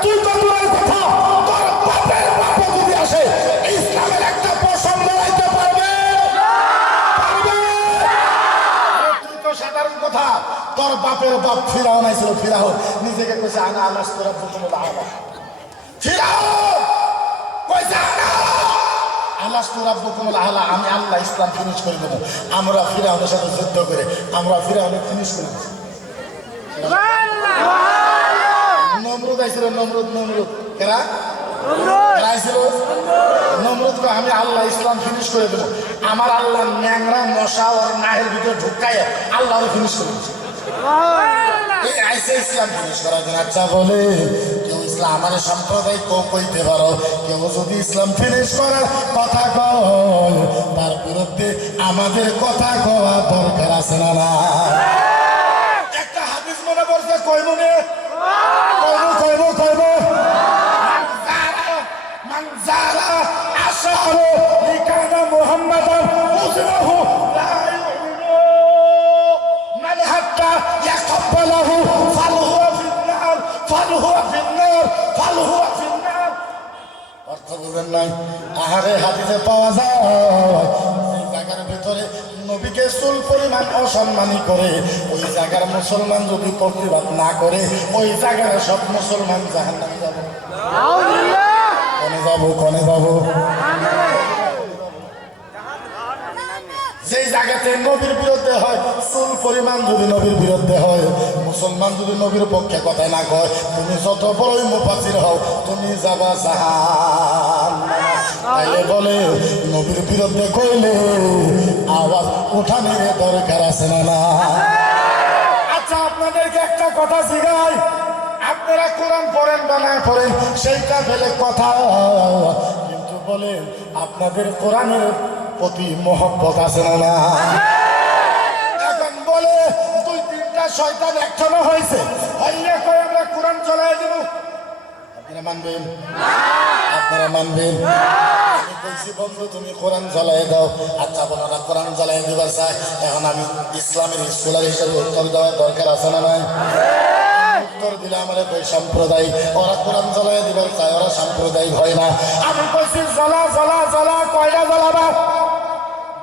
তুই তো কথা, তোর বাপের বাপ যদি আসে ইসলামের একটা পছন্দ রাখতে পারবে? তুই তো সাধারণ কথা, তোর বাপের বাপ ফিরাও নাইছিল, ফিরাও নিজেকে কইছে আনা আলাস তোরা প্রথম ফিরাও কইছে আমি আল্লাহ ইসলাম ফিনিশ করে দেবো। আমরা ফিরাউনের সাথে যুদ্ধ করে আমরা ফিরাউনের ফিনিশ করে দেবো। নমরুদ আইছিল, নমরুদ এরা আইছিল, নমরুদকে আমি আল্লাহ ইসলাম ফিনিশ করে দেবো। আমার আল্লাহ ন্যাংরা মশা ওর নাহের ভিতরে ঢুকায় আল্লাহ ফিনিশ করে দিচ্ছে। ইসলাম ফিনিশ করার জন্য আচ্ছা বলে কেউ ইসলাম আমাদের সম্প্রদায় কইতে পারো, কেউ যদি ইসলাম ফিনিশ করার কথা কয় তার বিরুদ্ধে আমাদের কথা কওয়া দরকার আছে না? একটা হাদিস মনে পড়ছে, কই মনে কইব মানজারা আশারু লিকানা মুহাম্মাদান উজরাহু লা ইউমিনু মান হাত্তা ইয়াকবালাহু ফালহুয়া ফিন্নার ফালহুয়া ফিন্নার ফালহুয়া ফিন্নার। অর্থ বুঝেন নাই? আহারে হাদিসে পাওয়া যায় এই জায়গার ভিতরে নবীকে চুল পরিমাণ অসম্মানী করে ওই জায়গার মুসলমান যদি প্রতিবাদ না করে ওই জায়গার সব মুসলমান জাহান্নামে যাবে। কনে যাব যে জায়গাতে নবীর বিরুদ্ধে হয়, চুল পরিমাণ যদি নবীর বিরুদ্ধে হয়, মুসলমান যদি নবীর পক্ষে কথা না কয়, তুমি যত বড়ই মুফাসির হও, তুমি যাবা জাহান্নামে। তাইলে বলে নবীর বিরুদ্ধে কইলে আওয়াজ উঠানোর দরকার আছে না? আচ্ছা, আপনাদেরকে একটা কথা শিখাই, আপনারা কোরআন পড়েন বা না পড়েন সেইটা বেলেগ কথা, কিন্তু বলেন আপনাদের কোরআনের প্রতি মহব্বত আছে না? এখন বলে 2-3টা শয়তান একখানা হয়েছে, হইলে কই আমরা কোরআন চলাই দেব, আপনারা মানবেন? আপনারা মানবেন? আমি বলছি বন্ধু তুমি কোরআন জ্বালাই দাও। আচ্ছা বোনেরা কোরআন জ্বালাই দিবার চাই, এখন আমি ইসলামের স্কলার হিসেবে উত্তর দেওয়ার দরকার আছে না নাই? উত্তর দিলে আমার কই সাম্প্রদায়িক, ওরা কোরআন জ্বালাই দিবার চায়, ওরা সাম্প্রদায়িক হয় না। আমি কইছি জ্বালা জ্বালা জ্বালা, কয়টা জ্বালাবা?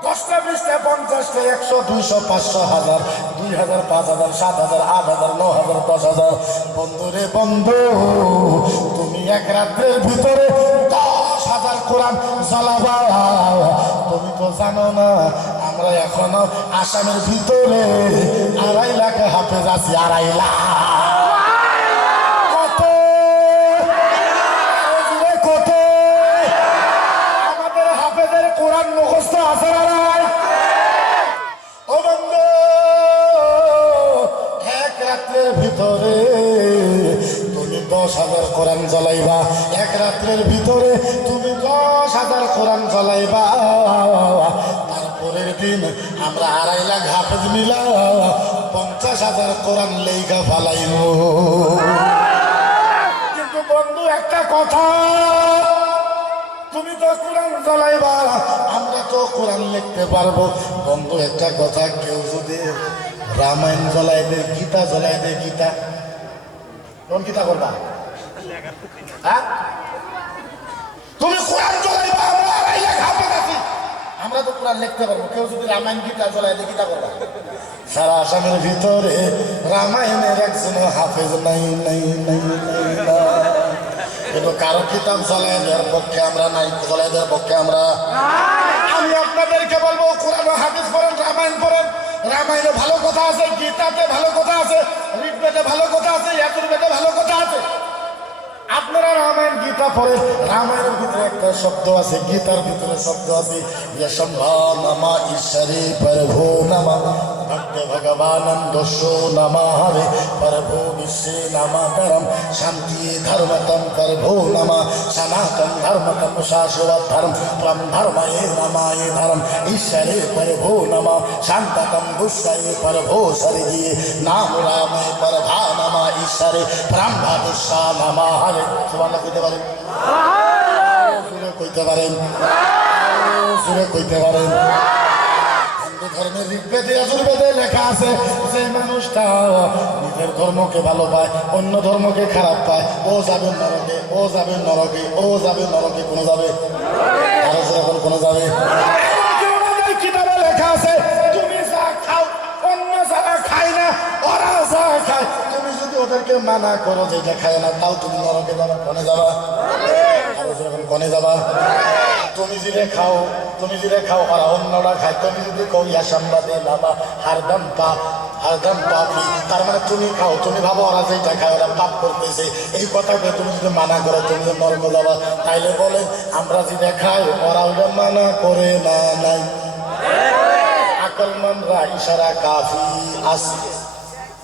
10টা 20টা 50টা 100 200 500 1000 2000 5000 7000 8000 9000 10000। বন্ধু রে বন্ধু, তুমি এক রাতের ভিতরে 10,000 কোরআন জ্বালাবা? তুমি তো জানো না আমরা এখনো আসামের ভিতরে 2.5 লাখ হাফেজ আছি। 2.5 লাখ কত? কত আমাদের হাফেজের কোরআন মুখস্থ আছে না? ও বন্ধু, এক রাত্রের ভিতরে তুমি 10,000 কোরআন জ্বালাইবা, এক রাত্রের ভিতরে তুমি 10,000 কোরআন জ্বালাইবা। তারপরের দিন আমরা 2.5 লাখ হাফেজ মিলা 50,000 কোরআন লেখা ফালাইব। কিন্তু বন্ধু একটা কথা, তুমি তো কোরআন জ্বালাইবা, আমরা তো কোরআন লিখতে পারবো। বন্ধু একটা কথা, কেউ যদি রামায়ণ জ্বলাই দেয়, গীতা জ্বলাই দেয়, গীতা কোন গীতা করবা? হ্যাঁ, তুমি কোরআন জ্বলাইবা, আমরা 2.5 লাখ হাফেজ আছি, আমরা তো কোরআন লিখতে পারবো। কেউ যদি রামায়ণ গীতা জ্বলাই দেয়, গীতা করবা? সারা আসামের ভিতরে রামায়ণের একজন হাফেজ নাই নাই নাই নাই না। কিন্তু কারো কিতাব জ্বালাই দেওয়ার পক্ষে আমরা নাই, জ্বালাই দেওয়ার পক্ষে আমরা। আমি আপনাদেরকে বলবো কোরআন হাদিস পড়েন, রামায়ণ পড়েন। রামায়ণে ভালো কথা আছে, গীতাতে ভালো কথা আছে, ঋগ্বেদে ভালো কথা আছে, যজুর্বেদে ভালো কথা আছে। আপনারা রামায়ণ গীতা পড়েন, রামায়ণের ভিতরে একটা শব্দ আছে, গীতার ভিতরে শব্দ আছে, যশম্ভা নামা ঈশ্বরে প্রভু নামা ভক্ত ভগবানম দস্যো নমাহরে প্রভু বিশ্বে নামাতরম শান্তি ধর্মতম প্রভু নমা সনাতন ধর্মতম শাশ্বত ধর্ম তম ধর্ময়ে নমায়ে ধর্ম ঈশ্বরে প্রভু নমা শান্ততম দুষ্টায়ে প্রভু সরিয়ে নাম রামে প্রভা নমা ঈশ্বরে ব্রহ্মা দুষ্টা নমাহরে। সুবহানাল্লাহ কইতে পারেন? সুরে কইতে পারেন? সুরে কইতে পারেন? হিন্দু ধর্মের ঋগ্বেদে যজুর্বেদে লেখা আছে, যে মানুষটা নিজের ধর্মকে ভালো পায়, অন্য ধর্মকে খারাপ পায়, ও যাবে নরকে, ও যাবে নরকে, ও যাবে নরকে। কোন যাবে? আরো যখন কোন যাবে? কিতাবে লেখা আছে, তুমি যা খাও অন্য যারা খায় না, ওরা যা খায়, তুমি যদি ওদেরকে মানা করো যেটা খায় না, তাও তুমি নরকে যাবা। কোনে যাবা? আরো যখন কোনে যাবা? তুমি যদি খাও, তুমি যদি খাও ওরা অন্যরা খায়, তুমি যদি কও ইয়াসাম্বাদে বাবা হারদাম পাপ, হারদাম পাপি, তার মানে তুমি খাও, তুমি ভাবো ওরা যেটা খায় ওরা পাপ করতেছে, এই কথাকে তুমি যদি মানা করো তুমি যদি নরকে যাবা। তাইলে বলে আমরা যেটা খাই ওরা ওইটা মানা করে না নাই। আকলমানরা ইশারা কাফি আছে,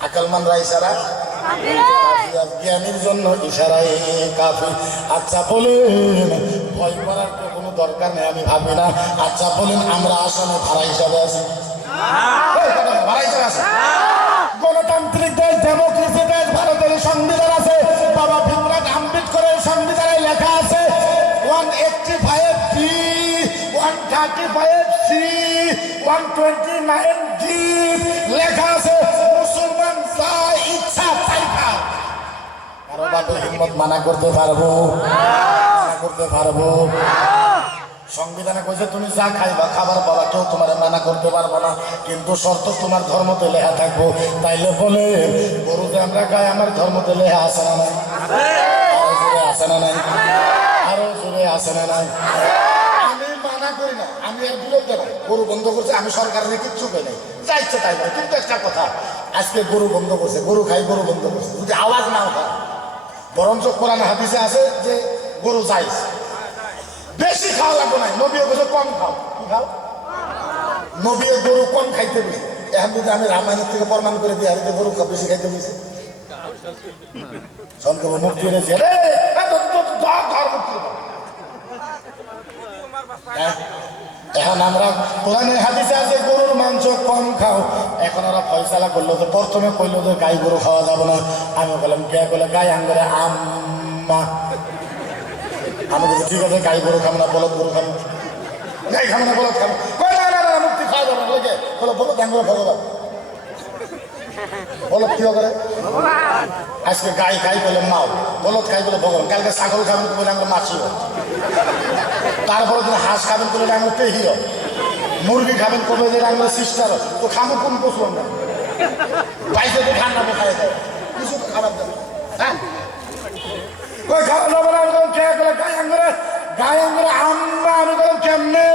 আকলমানরা ইশারা জ্ঞানীর জন্য ইশারায় কাফি। আচ্ছা বলেন, ভয় করার তো কোনো দরকার নেই, আমি ভাবি না। আচ্ছা বলেন, আমরা আসামে ভাড়া হিসাবে আছি, ভাড়া হিসাবে আছে। গণতান্ত্রিক দেশ, ডেমোক্রেসি দেশ, ভারতের সংবিধান আছে, বাবা ভীমরাও আম্বেদকরের সংবিধানে লেখা আছে 185B, 135C, 129D লেখা আছে, মুসলমান যা ইচ্ছা তাই খায়। কারো বাপের হিম্মত মানা করতে পারবো? করতে পারবো? সংবিধানে কইছে তুমি যা খাইবা খাবার পাবা, কেউ তোমার মানা করতে পারবো না, কিন্তু শর্ত তোমার ধর্মতে লেখা থাকবো। তাইলে বলে গরু যে আমরা খাই আমার ধর্মতে লেখা আছে না নাই? আরো জোরে আছে না নাই? আরো জোরে আছে না নাই? আমি মানা করি না, আমি এর বিরুদ্ধে নাই। গরু বন্ধ করছে, আমি সরকারের কিচ্ছু করি নাই, যা ইচ্ছে তাই নয়। কিন্তু একটা কথা, আজকে গরু বন্ধ করছে, গরু খাই, গরু বন্ধ করছে, যদি আওয়াজ না হয়, বরঞ্চ কোরআন হাদিসে আছে যে গরু যাইস, বেশি খাওয়া লাগবে না, নবীও বলছে কম খাও। কি খাও? নবীও গরু কম খাইতে বলছে। এখন যদি আমি রামায়ণের থেকে প্রমাণ করে দিই, আরে গরু বেশি খাইতে বলছে, সন্দেহ মুক্তি এনেছে রে, এখন আমরা কোরআনে হাদিসে আছে গরুর মাংস কম খাও। এখন ওরা ফয়সালা করলো, তো প্রথমে কইলো যে গাই গরু খাওয়া যাবে না। আমি বললাম কে বলে গাই আঙ্গরে আম্মা। আমি বলছি ঠিক আছে, গাই গরু খাবো না, বলদ গরু খাবো, গাই খাবো না, বলদ খাবো। না মুক্তি খাওয়া যাবে না, লোকে বলো বলদ আঙ্গরে খাবো না, বলদ কি করে। আজকে গাই খাই বলে মাও, বলদ খাই বলে ভগবান, কালকে ছাগল খাবেন বলে আমরা মাছি হয়, তারপরে দিন হাঁস খাবেন বলে আমরা পেহি হয়, মুরগি খাবেন করবে যে আমরা সিস্টার হয়। তো খাবো কোন পশু আমরা? বাইরে তো ঠান্ডা খাই দেয়, কিছু তো খাবার দেবে। হ্যাঁ ওই খাওয়া যাবে না, আমি খেয়ে গেলে গাই আঙ্গরে, গাই আঙ্গরে আম্মা। আমি বললাম কেমনে?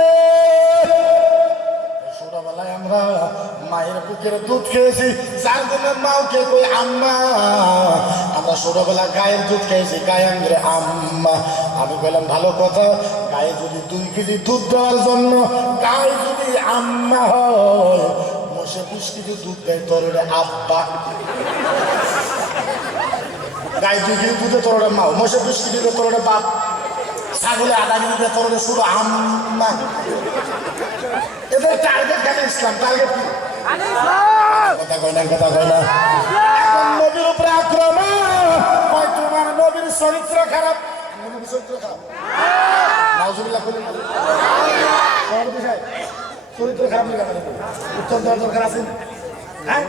ছোটবেলায় আমরা মায়ের বুকের দুধ খেয়েছি, যার জন্য মাও কে কই আম্মা। আমরা ছোটবেলা গায়ের দুধ খেয়েছি, গায়ে আঙ্গরে আম্মা। আমি বললাম ভালো কথা, গায়ে যদি 2 কেজি দুধ দেওয়ার জন্য গায়ে যদি আম্মা হয়, মোষে 20 কেজি দুধ দেয় তোর আব্বা। গায়ে 2 কেজি দুধে তোর মাও, মোষে 20 কেজি তোর বাপ, ছাগলে 1/2 কেজি তোর শুধু আম্মা। এদের টার্গেট খালি ইসলাম, টার্গেট কি? কথা কয় না, কথা কয় না। এখন নবীর উপরে আক্রমণ, কয় তোমার নবীর চরিত্র খারাপ। নবীর চরিত্র খারাপ, নাউজুবিল্লাহ বলেন না। সভাপতি সাহেব, চরিত্র খারাপ নিয়ে গেল, উত্তর দেওয়ার দরকার আছে? হ্যাঁ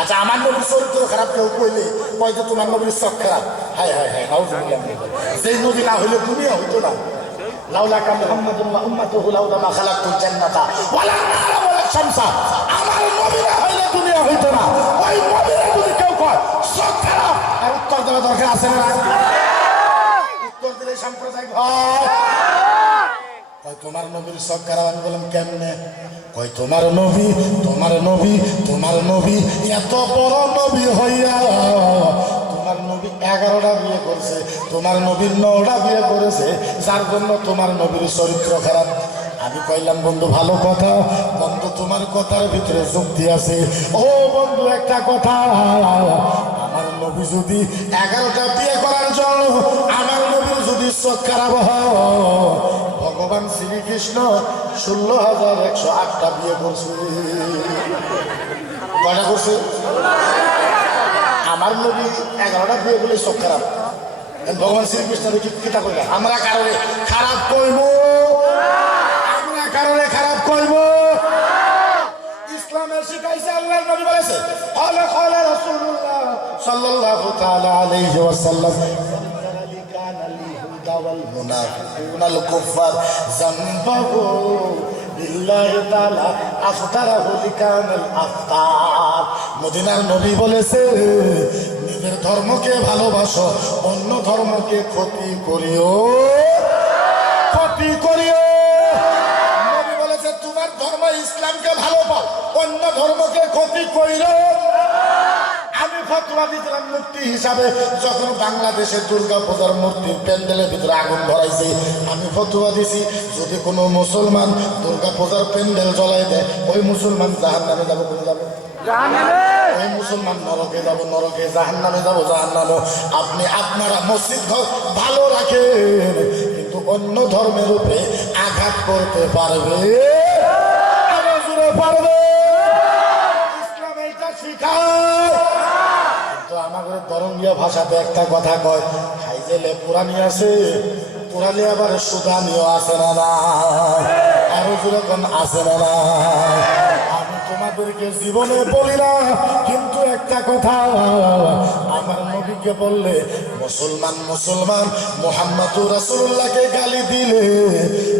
আচ্ছা, আমার নবীর চরিত্র খারাপ কেউ কইলে কয় যে তোমার নবীর চোখ খারাপ। হায় হায় হায়, নাউজুবিল্লাহ। সেই নবী না হইলে দুনিয়া হইতো না। লাউলাকা মুহাম্মাদুন ওয়া উম্মাতুহু লাউলামা খালাকতুল জান্নাতা ওয়ালা নারা ওয়ালা শামসা। আমার নবী না হইলে দুনিয়া হইতো না। ওই নবীর যদি কেউ কয় চোখ খারাপ, আর উত্তর দেওয়া দরকার আছে না? উত্তর দিলে সাম্প্রদায়িক হয়। কয় তোমার নবীর চোখ খারাপ। আমি বললাম কেমনে? কয় তোমার নবী, তোমার নবী, তোমার নবী এত বড় নবী হইয়া তোমার নবী 11টা বিয়ে করছে, তোমার নবীর 9টা বিয়ে করেছে, যার জন্য তোমার নবীর চরিত্র খারাপ। আমি কইলাম বন্ধু ভালো কথা, বন্ধু তোমার কথার ভিতরে যুক্তি আছে। ও বন্ধু একটা কথা, আমার নবী যদি 11টা বিয়ে করার জন্য আমার নবীর যদি চোখ খারাপ হয়, ভগবান শ্রীকৃষ্ণ 16,108টা বিয়ে করছে। কয়টা করছে? আমার নবী 11টা বিয়ে বলে চোখ খারাপ। ভগবান শ্রীকৃষ্ণের কিতা কইলা? আমরা কারণে খারাপ কইব, আমরা কারণে খারাপ কইব। ইসলামের শিখাইছে, আল্লাহর নবী বলেছে, ক্বালা ক্বালা রাসূলুল্লাহ সাল্লাল্লাহু তাআলা আলাইহি ওয়াসাল্লাম, ওয়াল মুনাফিকুনাল কুফার যানবাহু বিল্লাহি তাআলা আফতারাহু লিকানাল আফতার। মদিনার নবী বলেছে, নিজের ধর্মকে ভালোবাসো, অন্য ধর্মকে ক্ষতি করিও, ক্ষতি করিও। নবী বলেছে তোমার ধর্ম ইসলামকে ভালো পাও, অন্য ধর্মকে ক্ষতি করিও। আমি ফতোয়া দিয়েছিলাম মুফতি হিসাবে, যখন বাংলাদেশে দুর্গা পূজার মূর্তির প্যান্ডেলের ভিতরে আগুন ধরাইছে, আমি ফতোয়া দিছি যদি কোনো মুসলমান দুর্গা পূজার প্যান্ডেল জ্বলাই দেয়, ওই মুসলমান জাহান্নামে যাবে। কোন যাবে? ওই মুসলমান নরকে যাব, নরকে। জাহান্নামে যাব, জাহান্নামে। আপনি আপনারা মসজিদ ঘর ভালো রাখেন, কিন্তু অন্য ধর্মের উপরে আঘাত করতে পারবে, পারবে। ইসলাম এইটা শিখায়। কিন্তু আমাদের ধর্মীয় ভাষাতে একটা কথা কয়, খাইজেলে পুরানি আছে, পুরানি আবার সুদানিও আছে না না, আরো যেরকম আছে না না। আমি তোমাদেরকে জীবনে বলি না, কিন্তু একটা কথা, আমার নবীকে বললে মুসলমান মুসলমান মুহাম্মাদুর রাসূলুল্লাহকে গালি দিলে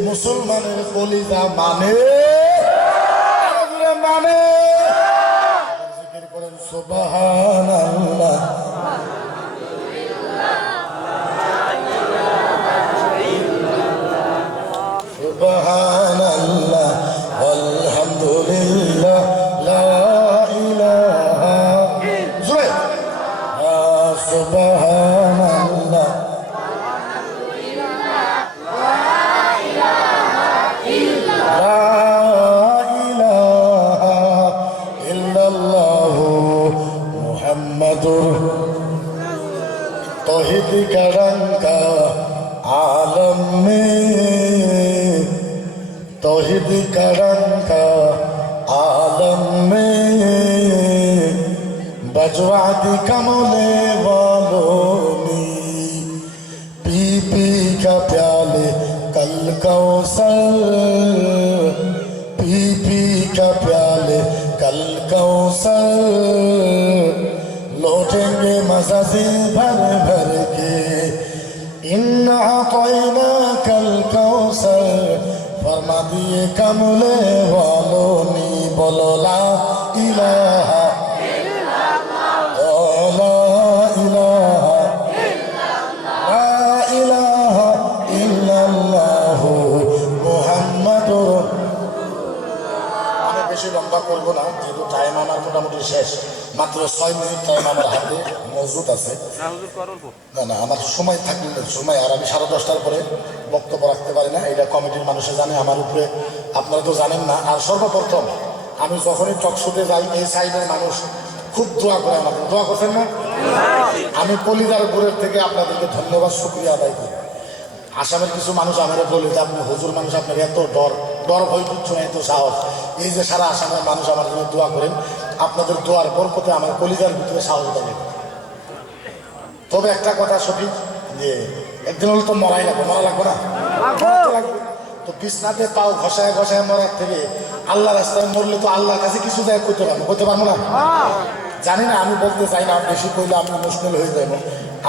মুসলমানের কলিজা মানে মানে। জিকির করেন সুবহানাল্লাহ, সুবহানাল্লাহ। সুবহানাল্লাহ লা ইলাহা ইল্লাল্লাহু মুহাম্মাদুর तौहीद का रंग आलम में तौहीद का रंग आलम में बजवादी कमले वालों ने पी पी का प्याले कल कौसर पी पी का प्याले कल कौसर लौटेंगे मजा से भर भर के इन्ना आतैना कल कौसर फरमा दिए कमले वालों ने बोलो ला इलाहा ला इलाहा ला इलाहा इल्लल्लाहु मुहाम्मादुर। আমি বেশি লম্বা করবো না, যেহেতু টাইম আমার মোটামুটি শেষ, মাত্র 6 মিনিট টাইম আমার হাতে মজুদ আছে। না না, আমার সময় থাকলে সময়, আর আমি 10:30টার পরে বক্তব্য রাখতে পারি না, এটা কমিটির মানুষে জানে আমার উপরে, আপনারা তো জানেন না। আর সর্বপ্রথম আমি যখনই টকশোতে যাই, এই সাইডের মানুষ খুব দোয়া করে, আমাকে দোয়া করছেন না, আমি কলিজার গুড়ের থেকে আপনাদেরকে ধন্যবাদ শুকরিয়া আদায় করি। আসামের কিছু মানুষ আমাদের বলে যে আপনি হুজুর মানুষ, আপনার এত ডর ভয় কিচ্ছু না, এত সাহস। এই যে সারা আসামের মানুষ আমার জন্য দোয়া করেন, আপনাদের দোয়ার বরকতে আমার কলিজার ভিতরে সাহস দেবে। তবে একটা কথা সঠিক, যে একদিন হলে তো মরা লাগবে না, তো বিছনাতে পাও ঘষায় ঘষায় মরার থেকে আল্লাহ রাস্তায় মরলে তো আল্লাহর কাছে কিছু যায় করতে পারবো না। জানি না, আমি বলতে চাই না, বেশি কইলে আমি মুশকিল হয়ে যাবো।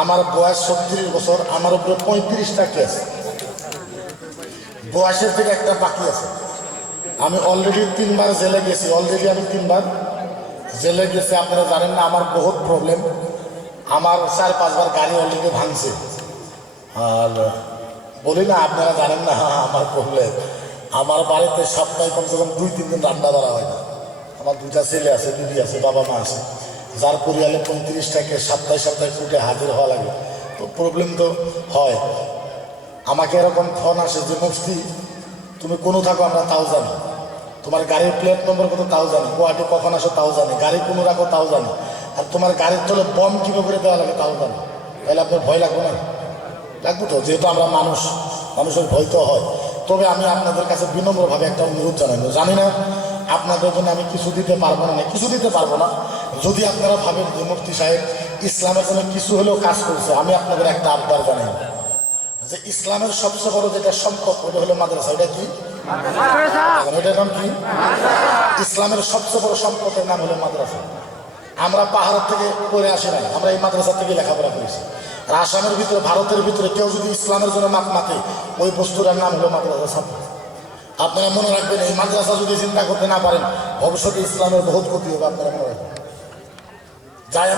আমার বয়স 36 বছর, আমার উপরে 35টা কেস, বয়সের থেকে একটা বাকি আছে। আমি অলরেডি 3 বার জেলে গেছি, আমি 3 বার জেলে গেছি। আপনারা জানেন না, আমার বহুত প্রবলেম, আমার 4-5 বার গাড়ি অলরেডি ভাঙছে। আর বলি না, আপনারা জানেন না আমার প্রবলেম, আমার বাড়িতে সপ্তাহে কমসে কম 2-3 দিন রান্না করা হয় না। আমার 2টা ছেলে আছে, দিদি আছে, বাবা মা আছে, যার পরিবারে 35টাকে সপ্তাহে ফুটে হাজির হওয়া লাগে, তো প্রবলেম তো হয়। আমাকে এরকম ফোন আসে যে মুফতি তুমি কোনো থাকো আমরা তাও জানি, তোমার গাড়ির প্লেট নম্বর কত তাও জানি, গুয়াহাটি কখন আসো তাও জানি, গাড়ি কোনো রাখো তাও জানি, আর তোমার গাড়ির তলে বম কীভাবে করে দেওয়া লাগে তাও জানি। তাহলে আপনার ভয় লাগবে না? লাগবে তো, যেহেতু আমরা মানুষের ভয় তো হয়। তবে আমি আপনাদের কাছে বিনম্রভাবে একটা অনুরোধ জানাবো, জানি না আপনাদের জন্য আমি কিছু দিতে পারবো না, যদি আপনারা ভাবেন যে মুফতি সাহেব ইসলামের জন্য কিছু হলেও কাজ করছে, আমি আপনাদের একটা আবদার জানাই যে ইসলামের সবচেয়ে বড় যেটা সম্পদ ওটা হলো মাদ্রাসা। ওটা কি? ওটার নাম কি? ইসলামের সবচেয়ে বড় সম্পদের নাম হলো মাদ্রাসা। আমরা পাহাড় থেকে পড়ে আসি নাই, আমরা এই মাদ্রাসা থেকে লেখাপড়া করেছি। আর আসামের ভিতরে, ভারতের ভিতরে কেউ যদি ইসলামের জন্য মাতে, ওই বস্তুটার নাম হলো মাদ্রাসা ছাত্র। আপনারা মনে রাখবেন, এই মাদ্রাসা যদি চিন্তা করতে না পারেন, ভবিষ্যতে ইসলামের বহুত ক্ষতি হবে, আপনারা মনে রাখবেন। যাই